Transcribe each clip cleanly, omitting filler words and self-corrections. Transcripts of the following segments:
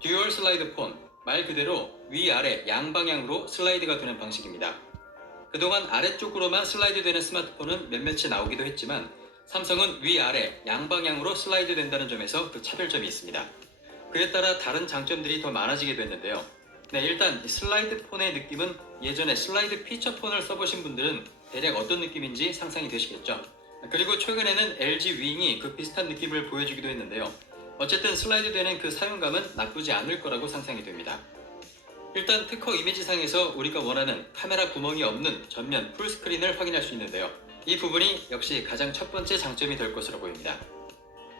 듀얼 슬라이드 폰, 말 그대로 위아래 양방향으로 슬라이드가 되는 방식입니다. 그동안 아래쪽으로만 슬라이드 되는 스마트폰은 몇몇이 나오기도 했지만 삼성은 위아래 양방향으로 슬라이드 된다는 점에서 그 차별점이 있습니다. 그에 따라 다른 장점들이 더 많아지게 됐는데요. 네, 일단 슬라이드 폰의 느낌은 예전에 슬라이드 피처폰을 써보신 분들은 대략 어떤 느낌인지 상상이 되시겠죠. 그리고 최근에는 LG 윙이 그 비슷한 느낌을 보여주기도 했는데요. 어쨌든 슬라이드 되는 그 사용감은 나쁘지 않을 거라고 상상이 됩니다. 일단 특허 이미지상에서 우리가 원하는 카메라 구멍이 없는 전면 풀스크린을 확인할 수 있는데요. 이 부분이 역시 가장 첫 번째 장점이 될 것으로 보입니다.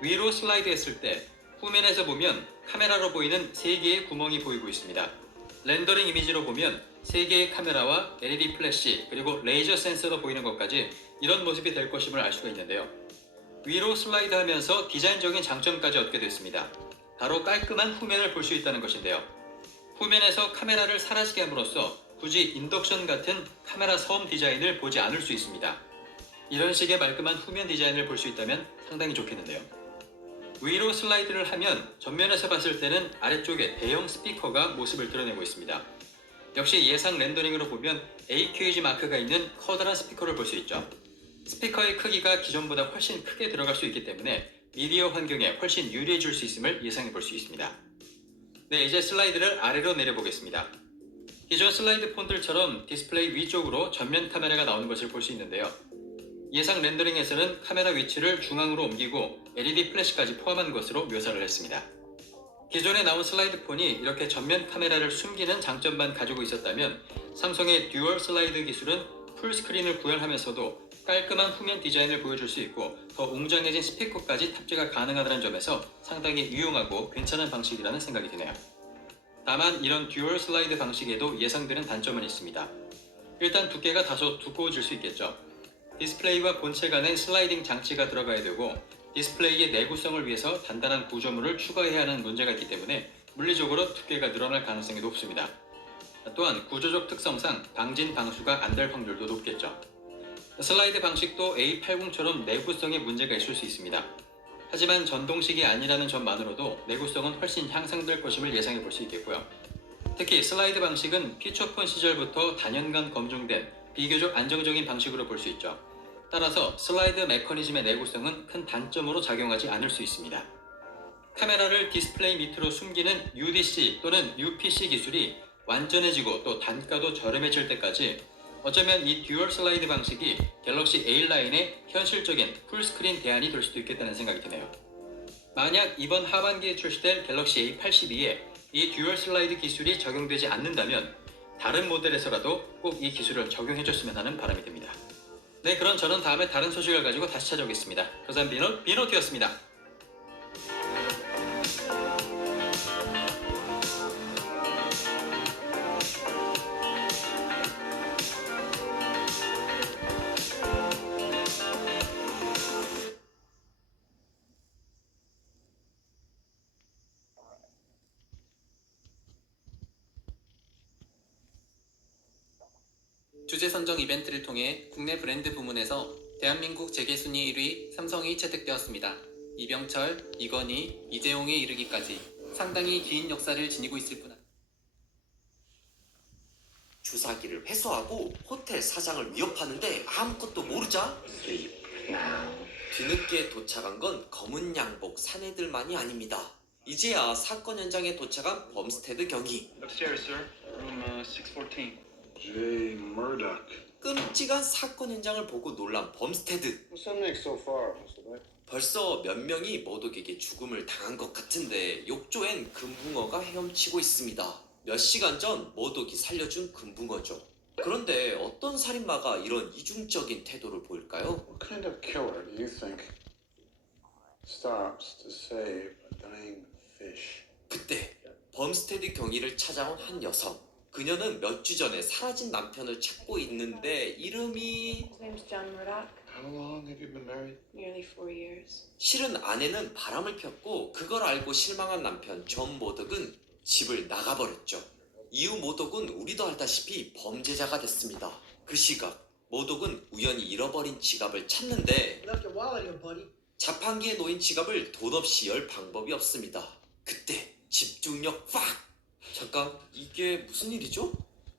위로 슬라이드 했을 때 후면에서 보면 카메라로 보이는 3개의 구멍이 보이고 있습니다. 렌더링 이미지로 보면 3개의 카메라와 LED 플래시 그리고 레이저 센서가 보이는 것까지 이런 모습이 될 것임을 알 수가 있는데요. 위로 슬라이드 하면서 디자인적인 장점까지 얻게 됐습니다. 바로 깔끔한 후면을 볼 수 있다는 것인데요. 후면에서 카메라를 사라지게 함으로써 굳이 인덕션 같은 카메라 서험 디자인을 보지 않을 수 있습니다. 이런 식의 말끔한 후면 디자인을 볼 수 있다면 상당히 좋겠는데요. 위로 슬라이드를 하면 전면에서 봤을 때는 아래쪽에 대형 스피커가 모습을 드러내고 있습니다. 역시 예상 렌더링으로 보면 AQAG 마크가 있는 커다란 스피커를 볼 수 있죠. 스피커의 크기가 기존보다 훨씬 크게 들어갈 수 있기 때문에 미디어 환경에 훨씬 유리해질 수 있음을 예상해 볼 수 있습니다. 네, 이제 슬라이드를 아래로 내려보겠습니다. 기존 슬라이드 폰들처럼 디스플레이 위쪽으로 전면 카메라가 나오는 것을 볼 수 있는데요. 예상 렌더링에서는 카메라 위치를 중앙으로 옮기고 LED 플래시까지 포함한 것으로 묘사를 했습니다. 기존에 나온 슬라이드 폰이 이렇게 전면 카메라를 숨기는 장점만 가지고 있었다면 삼성의 듀얼 슬라이드 기술은 풀스크린을 구현하면서도 깔끔한 후면 디자인을 보여줄 수 있고 더 웅장해진 스피커까지 탑재가 가능하다는 점에서 상당히 유용하고 괜찮은 방식이라는 생각이 드네요. 다만 이런 듀얼 슬라이드 방식에도 예상되는 단점은 있습니다. 일단 두께가 다소 두꺼워질 수 있겠죠. 디스플레이와 본체 간엔 슬라이딩 장치가 들어가야 되고 디스플레이의 내구성을 위해서 단단한 구조물을 추가해야 하는 문제가 있기 때문에 물리적으로 두께가 늘어날 가능성이 높습니다. 또한 구조적 특성상 방진 방수가 안 될 확률도 높겠죠. 슬라이드 방식도 A80처럼 내구성에 문제가 있을 수 있습니다. 하지만 전동식이 아니라는 점만으로도 내구성은 훨씬 향상될 것임을 예상해 볼 수 있겠고요. 특히 슬라이드 방식은 피처폰 시절부터 단연간 검증된 비교적 안정적인 방식으로 볼 수 있죠. 따라서 슬라이드 메커니즘의 내구성은 큰 단점으로 작용하지 않을 수 있습니다. 카메라를 디스플레이 밑으로 숨기는 UDC 또는 UPC 기술이 완전해지고 또 단가도 저렴해질 때까지 어쩌면 이 듀얼 슬라이드 방식이 갤럭시 A9의 현실적인 풀스크린 대안이 될 수도 있겠다는 생각이 드네요. 만약 이번 하반기에 출시될 갤럭시 A82에 이 듀얼 슬라이드 기술이 적용되지 않는다면 다른 모델에서라도 꼭 이 기술을 적용해줬으면 하는 바람이 듭니다. 네, 그럼 저는 다음에 다른 소식을 가지고 다시 찾아오겠습니다. 그산 비노트였습니다. 주제 선정 이벤트를 통해 국내 브랜드 부문에서 대한민국 재계순위 1위 삼성이 채택되었습니다. 이병철, 이건희, 이재용에 이르기까지 상당히 긴 역사를 지니고 있을 뿐 주사기를 회수하고 호텔 사장을 위협하는데 아무것도 모르자 뒤늦게 도착한 건 검은 양복 사내들만이 아닙니다. 이제야 사건 현장에 도착한 범스테드 경위. Upstairs, sir. Room 614. Jay Murdoch. 끔찍한 사건 현장을 보고 놀란 범스테드. What's up next so far, Mr. Black? 벌써 몇 명이 머독에게 죽음을 당한 것 같은데 욕조엔 금붕어가 헤엄치고 있습니다. 몇 시간 전 머독이 살려준 금붕어죠. 그런데 어떤 살인마가 이런 이중적인 태도를 보일까요? What kind of killer do you think stops to save a dying fish? 그때 범스테드 경위를 찾아온 한 여성. 그녀는 몇 주 전에 사라진 남편을 찾고 있는데 이름이 His name's John Murdoch. How long have you been married? Nearly 4 years. 실은 아내는 바람을 폈고 그걸 알고 실망한 남편 존 모독은 집을 나가버렸죠. 이후 모독은 우리도 알다시피 범죄자가 됐습니다. 그 시각 모독은 우연히 잃어버린 지갑을 찾는데 Left your wallet here, buddy. 자판기에 놓인 지갑을 돈 없이 열 방법이 없습니다. 그때 집중력 팍! 잠깐, 이게 무슨 일이죠?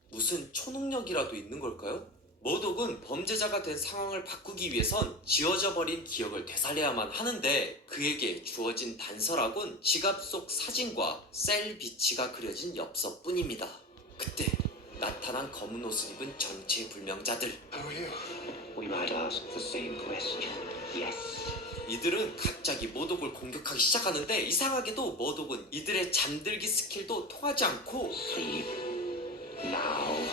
무슨 초능력이라도 있는 걸까요? 머독은 범죄자가 된 상황을 바꾸기 위해선 지워져 버린 기억을 되살려야만 하는데 그에게 주어진 단서라곤 지갑 속 사진과 셀 비치가 그려진 엽서뿐입니다. 그때 나타난 검은 옷을 입은 정체불명자들. How are you? We might ask the same question. Yes. 이들은 갑자기 머독을 공격하기 시작하는데 이상하게도 머독은 이들의 잠들기 스킬도 통하지 않고 Sleep. Now.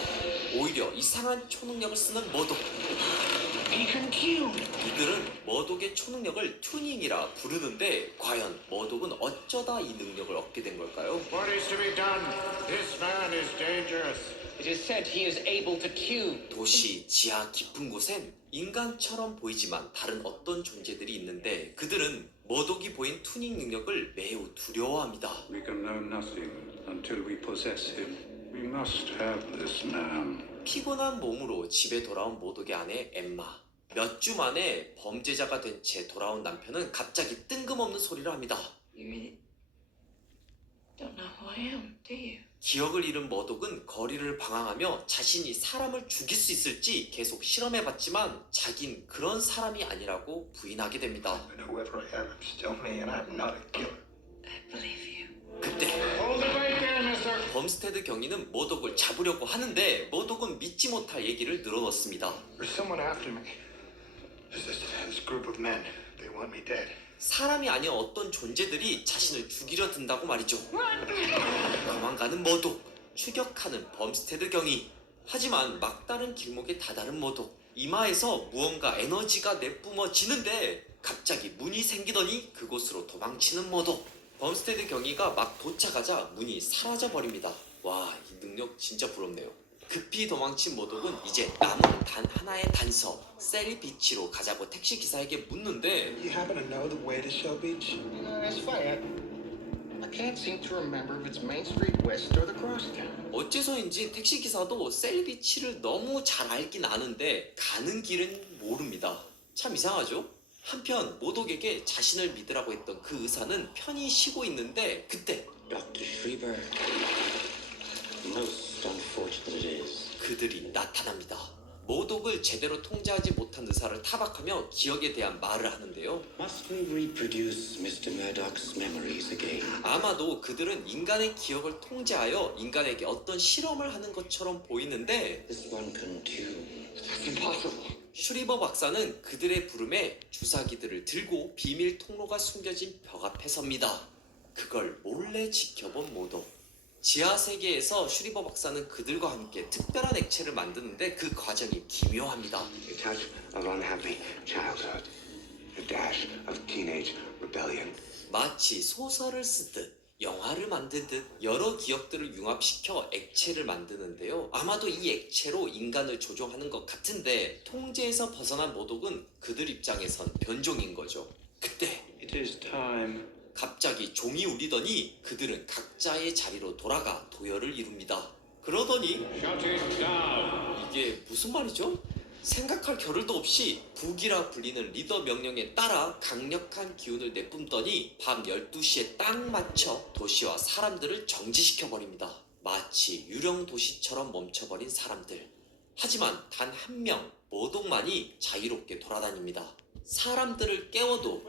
오히려 이상한 초능력을 쓰는 머독. Beacon Q. 이들은 머독의 초능력을 튜닝이라 부르는데 과연 머독은 어쩌다 이 능력을 얻게 된 걸까요? What is to be done? This man is dangerous. It is said he is able to Q. 도시 지하 깊은 곳엔 인간처럼 보이지만 다른 어떤 존재들이 있는데 그들은 머독이 보인 튜닝 능력을 매우 두려워합니다. We can know nothing until we possess him. We must have this man. 피곤한 몸으로 집에 돌아온 머독의 아내 엠마. 몇 주 만에 범죄자가 된 채 돌아온 남편은 갑자기 뜬금없는 소리를 합니다. You really don't know who I am, do you? 기억을 잃은 머독은 거리를 방황하며 자신이 사람을 죽일 수 있을지 계속 실험해봤지만 자긴 그런 사람이 아니라고 부인하게 됩니다. But whoever I am, I'm still me, and I'm not a killer. I believe you. 그때 Hold it right there, mister. 범스테드 경위는 머독을 잡으려고 하는데 머독은 믿지 못할 얘기를 늘어놓습니다. There's someone after me. This group of men. They want me dead. 사람이 아닌 어떤 존재들이 자신을 죽이려 든다고 말이죠. 도망가는 머독, 추격하는 범스테드 경위. 하지만 막다른 길목에 다다른 머독. 이마에서 무언가 에너지가 내뿜어지는데 갑자기 문이 생기더니 그곳으로 도망치는 머독. 범스테드 경위가 막 도착하자 문이 사라져버립니다. 와, 이 능력 진짜 부럽네요. 급히 도망친 머독은 이제 남은 단 하나의 단서, 셀 비치로 가자고 택시기사에게 묻는데 You happen to know the way to Shell Beach? That's fine. I can't seem to remember if it's Main Street West or the Crosstown. 어째서인지 택시기사도 셀 비치를 너무 잘 알긴 아는데 가는 길은 모릅니다. 참 이상하죠? 한편 모독에게 자신을 믿으라고 했던 그 의사는 편히 쉬고 있는데 그때 Dr. Schreiber. Most unfortunate it is. 그들이 나타납니다. 모독을 제대로 통제하지 못한 의사를 타박하며 기억에 대한 말을 하는데요. Must we reproduce Mr. Murdoch's memories again? 아마도 그들은 인간의 기억을 통제하여 인간에게 어떤 실험을 하는 것처럼 보이는데 This one can too. That's impossible. 슈리버 박사는 그들의 부름에 주사기들을 들고 비밀 통로가 숨겨진 벽 앞에 섭니다. 그걸 몰래 지켜본 모독. 지하 세계에서 슈리버 박사는 그들과 함께 특별한 액체를 만드는데 그 과정이 기묘합니다. A touch of unhappy childhood, a dash of teenage rebellion. 마치 소설을 쓰듯 영화를 만든 듯 여러 기억들을 융합시켜 액체를 만드는데요. 아마도 이 액체로 인간을 조종하는 것 같은데 통제에서 벗어난 모독은 그들 입장에선 변종인 거죠. 그때 It is time. 갑자기 종이 울리더니 그들은 각자의 자리로 돌아가 도열을 이룹니다. 그러더니 이게 무슨 말이죠? 생각할 겨를도 없이 북이라 불리는 리더 명령에 따라 강력한 기운을 내뿜더니 밤 12시에 딱 맞춰 도시와 사람들을 정지시켜버립니다. 마치 유령 도시처럼 멈춰버린 사람들. 하지만 단 한 명, 모독만이 자유롭게 돌아다닙니다. 사람들을 깨워도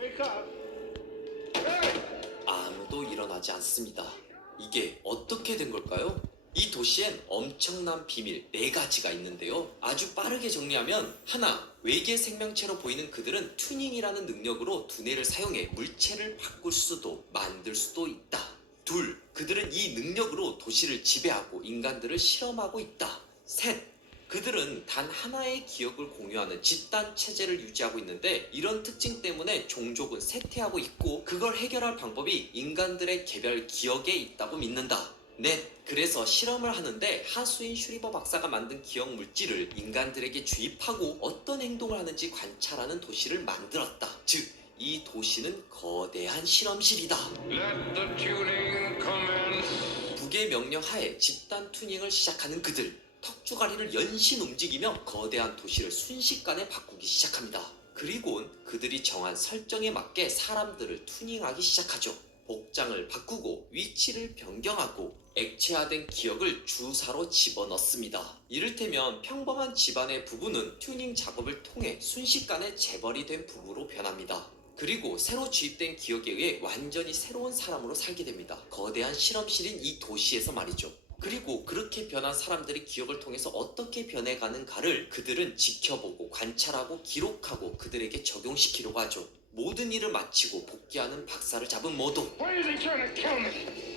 아무도 일어나지 않습니다. 이게 어떻게 된 걸까요? 이 도시엔 엄청난 비밀 4가지가 있는데요. 아주 빠르게 정리하면 하나, 외계 생명체로 보이는 그들은 튜닝이라는 능력으로 두뇌를 사용해 물체를 바꿀 수도 만들 수도 있다. 둘, 그들은 이 능력으로 도시를 지배하고 인간들을 실험하고 있다. 셋, 그들은 단 하나의 기억을 공유하는 집단 체제를 유지하고 있는데 이런 특징 때문에 종족은 쇠퇴하고 있고 그걸 해결할 방법이 인간들의 개별 기억에 있다고 믿는다. 넷, 그래서 실험을 하는데 하수인 슈리버 박사가 만든 기억 물질을 인간들에게 주입하고 어떤 행동을 하는지 관찰하는 도시를 만들었다. 즉, 이 도시는 거대한 실험실이다. Let the tuning commence. 북의 명령 하에 집단 튜닝을 시작하는 그들. 턱주가리를 연신 움직이며 거대한 도시를 순식간에 바꾸기 시작합니다. 그리고는 그들이 정한 설정에 맞게 사람들을 튜닝하기 시작하죠. 복장을 바꾸고 위치를 변경하고 액체화된 기억을 주사로 집어넣습니다. 이를테면 평범한 집안의 부부는 튜닝 작업을 통해 순식간에 재벌이 된 부부로 변합니다. 그리고 새로 주입된 기억에 의해 완전히 새로운 사람으로 살게 됩니다. 거대한 실험실인 이 도시에서 말이죠. 그리고 그렇게 변한 사람들이 기억을 통해서 어떻게 변해가는가를 그들은 지켜보고 관찰하고 기록하고 그들에게 적용시키려고 하죠. 모든 일을 마치고 복귀하는 박사를 잡은 모독. Why are they trying to kill me?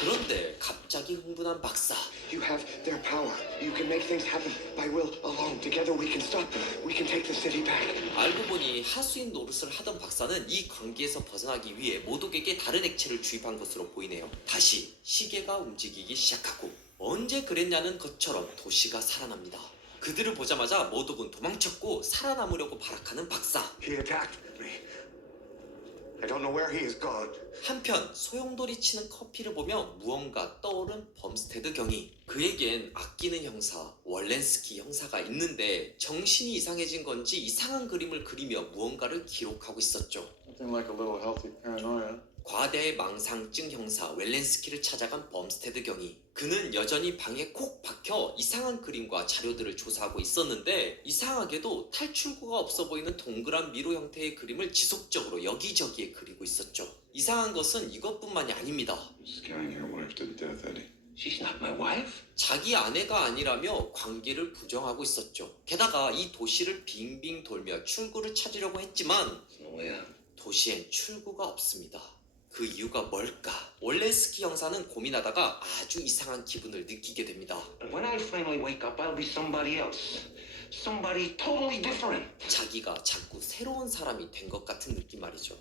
그런데 갑자기 흥분한 박사. You have their power. You can make things happen by will alone. Together we can stop them. We can take the city back. 알고 보니 하수인 노릇을 하던 박사는 이 관계에서 벗어나기 위해 모독에게 다른 액체를 주입한 것으로 보이네요. 다시 시계가 움직이기 시작하고 언제 그랬냐는 것처럼 도시가 살아납니다. 그들을 보자마자 모독은 도망쳤고 살아남으려고 발악하는 박사. He attacked me. I don't know where he is gone. 한편 소용돌이 치는 커피를 보며 무언가 떠오른 범스테드 경위. 그에겐 아끼는 형사 월렌스키 형사가 있는데 정신이 이상해진 건지 이상한 그림을 그리며 무언가를 기록하고 있었죠. Something like a little healthy paranoia. 과대의 망상증 형사 웰렌스키를 찾아간 범스테드 경위. 그는 여전히 방에 콕 박혀 이상한 그림과 자료들을 조사하고 있었는데 이상하게도 탈출구가 없어 보이는 동그란 미로 형태의 그림을 지속적으로 여기저기에 그리고 있었죠. 이상한 것은 이것뿐만이 아닙니다. Scaring your wife to death, Eddie. She's not my wife. 자기 아내가 아니라며 관계를 부정하고 있었죠. 게다가 이 도시를 빙빙 돌며 출구를 찾으려고 했지만 No way out. 도시엔 출구가 없습니다. 그 이유가 뭘까? 월렌스키 형사는 고민하다가 아주 이상한 기분을 느끼게 됩니다. But when I finally wake up, I'll be somebody else. Somebody totally different. 자기가 자꾸 새로운 사람이 된 것 같은 느낌 말이죠.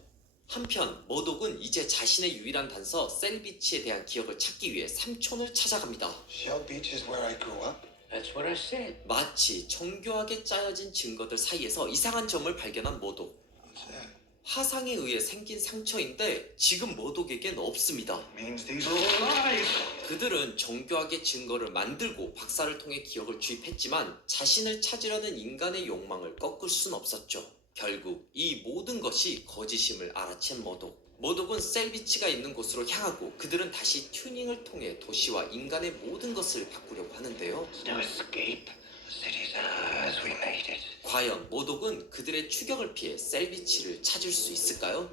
한편 모독은 이제 자신의 유일한 단서 셀비치에 대한 기억을 찾기 위해 삼촌을 찾아갑니다. Shell Beach is where I grew up. That's what I said. 마치 정교하게 짜여진 증거들 사이에서 이상한 점을 발견한 모독. What's that? 화상에 의해 생긴 상처인데 지금 모독에겐 없습니다. Means these are all lies. 그들은 정교하게 증거를 만들고 박사를 통해 기억을 주입했지만 자신을 찾으려는 인간의 욕망을 꺾을 순 없었죠. 결국 이 모든 것이 거짓임을 알아챈 모독. 모독은 셀비치가 있는 곳으로 향하고 그들은 다시 튜닝을 통해 도시와 인간의 모든 것을 바꾸려고 하는데요. No escape. The city's ours. We made it. 과연 모독은 그들의 추격을 피해 셀비치를 찾을 수 있을까요?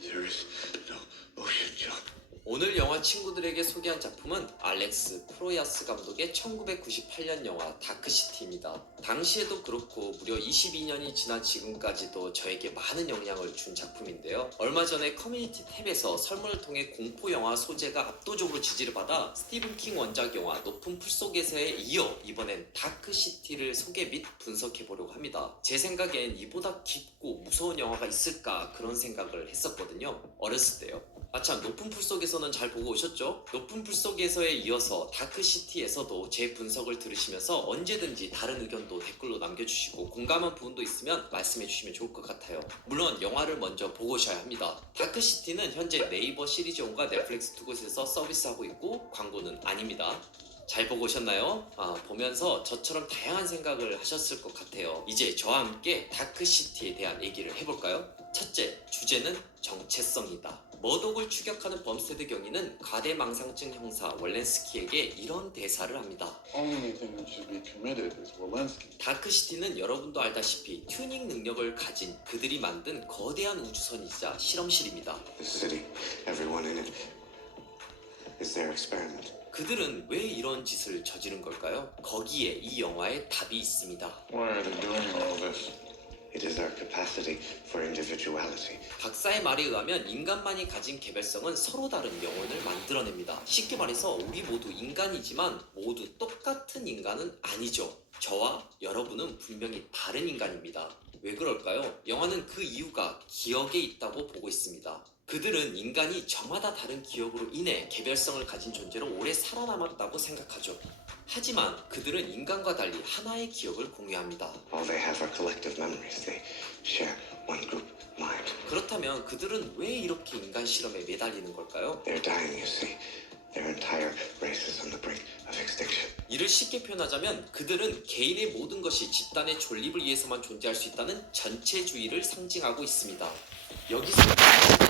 There is no ocean, John. 오늘 영화 친구들에게 소개한 작품은 알렉스 프로야스 감독의 1998년 영화 다크시티입니다. 당시에도 그렇고 무려 22년이 지난 지금까지도 저에게 많은 영향을 준 작품인데요. 얼마 전에 커뮤니티 탭에서 설문을 통해 공포 영화 소재가 압도적으로 지지를 받아 스티븐 킹 원작 영화 높은 풀 속에서에 이어 이번엔 다크시티를 소개 및 분석해 보려고 합니다. 제 생각엔 이보다 깊고 무서운 영화가 있을까 그런 생각을 했었거든요. 어렸을 때요. 마참 높은 풀 속에서는 잘 보고 오셨죠? 높은 풀 속에서에 이어서 다크시티에서도 제 분석을 들으시면서 언제든지 다른 의견도 댓글로 남겨주시고 공감한 부분도 있으면 말씀해 주시면 좋을 것 같아요. 물론 영화를 먼저 보고 오셔야 합니다. 다크시티는 현재 네이버 시리즈온과 넷플릭스 두 곳에서 서비스하고 있고 광고는 아닙니다. 잘 보고 오셨나요? 보면서 저처럼 다양한 생각을 하셨을 것 같아요. 이제 저와 함께 다크시티에 대한 얘기를 해볼까요? 첫째, 주제는 정체성이다. 머독을 추격하는 범스테드 경위는 과대망상증 형사 월렌스키에게 이런 대사를 합니다. Only thing that should be committed is Walensky. 다크시티는 여러분도 알다시피 튜닝 능력을 가진 그들이 만든 거대한 우주선이자 실험실입니다. This city, everyone in it, is their experiment. 그들은 왜 이런 짓을 저지른 걸까요? 거기에 이 영화에 답이 있습니다. Why are they doing all this? It is our capacity for individuality. 박사의 말에 의하면 인간만이 가진 개별성은 서로 다른 영혼을 만들어냅니다. 쉽게 말해서 우리 모두 인간이지만 모두 똑같은 인간은 아니죠. 저와 여러분은 분명히 다른 인간입니다. 왜 그럴까요? 영화는 그 이유가 기억에 있다고 보고 있습니다. 그들은 인간이 저마다 다른 기억으로 인해 개별성을 가진 존재로 오래 살아남았다고 생각하죠. 하지만 그들은 인간과 달리 하나의 기억을 공유합니다. All they have are collective memories. They share one group mind. 그렇다면 그들은 왜 이렇게 인간 실험에 매달리는 걸까요? They're dying, you see. Their entire race is on the brink of extinction. 이를 쉽게 표현하자면 그들은 개인의 모든 것이 집단의 존립을 위해서만 존재할 수 있다는 전체주의를 상징하고 있습니다. 여기서